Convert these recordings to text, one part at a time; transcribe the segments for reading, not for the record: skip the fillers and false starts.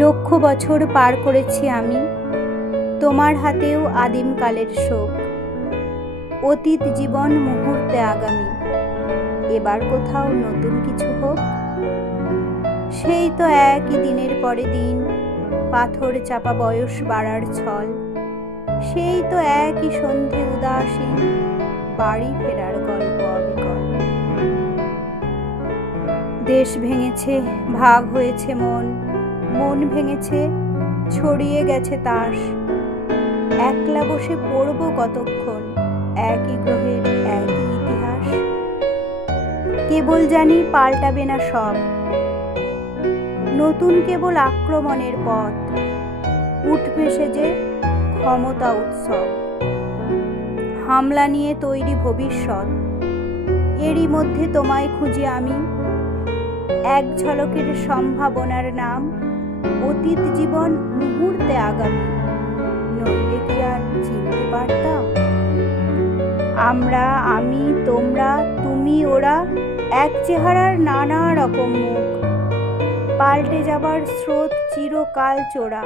লক্ষ বছর পার করেছি আমি, তোমার হাতেও আদিমকালের শোক। অতীত জীবন মুহূর্তে আগামী, এবার কোথাও নতুন কিছু হোক। সেই তো একই দিনের পরে দিন, পাথর চাপা বয়স বাড়ার ছল। সেই তো একই সন্ধে উদাসীন, বাড়ি ফেরার গল্প অবিকল। দেশ ভেঙেছে, ভাগ হয়েছে মন, মন ভেঙেছে, ছড়িয়ে গেছে তাস। একলা বসে পড়ব কতক্ষণ একই গ্রহের একই ইতিহাস। কেবল জানি পাল্টাবে না সব, নতুন কেবল আক্রমণের পথ। উঠবে সে যে ক্ষমতা উৎসব, হামলা নিয়ে তৈরি ভবিষ্যৎ। এরই মধ্যে তোমায় খুঁজি আমি, এক ঝলকের সম্ভাবনার নাম। অতীত জীবন মুহূর্তে আগামী, নইলে কি আর চিনতে পারতাম? আমরা, আমি, তোমরা, তুমি, ওরা, এক চেহারার নানা রকম মুখ। পাল্টে যাবার স্রোত চিরকাল চোরা,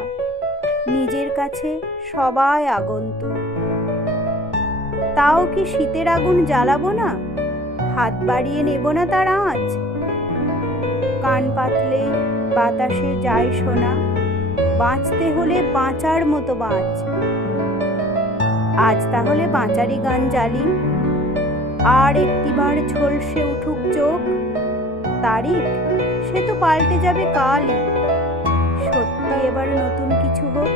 নিজের কাছে সবাই আগন্তুক। তাও কি শীতের আগুন জ্বালাবো না? হাত বাড়িয়ে নেব না তার আঁচ? কান পাতলে বাতাসে যায় শোনা, বাঁচতে হলে বাঁচার মতো বাঁচ। আজ তাহলে বাঁচারি গান জ্বালি, আর একটিবার ঝলসে উঠুক চোখ। তারিখ সে তো পাল্টে যাবে কালই, সত্যি এবার নতুন কিছু হোক।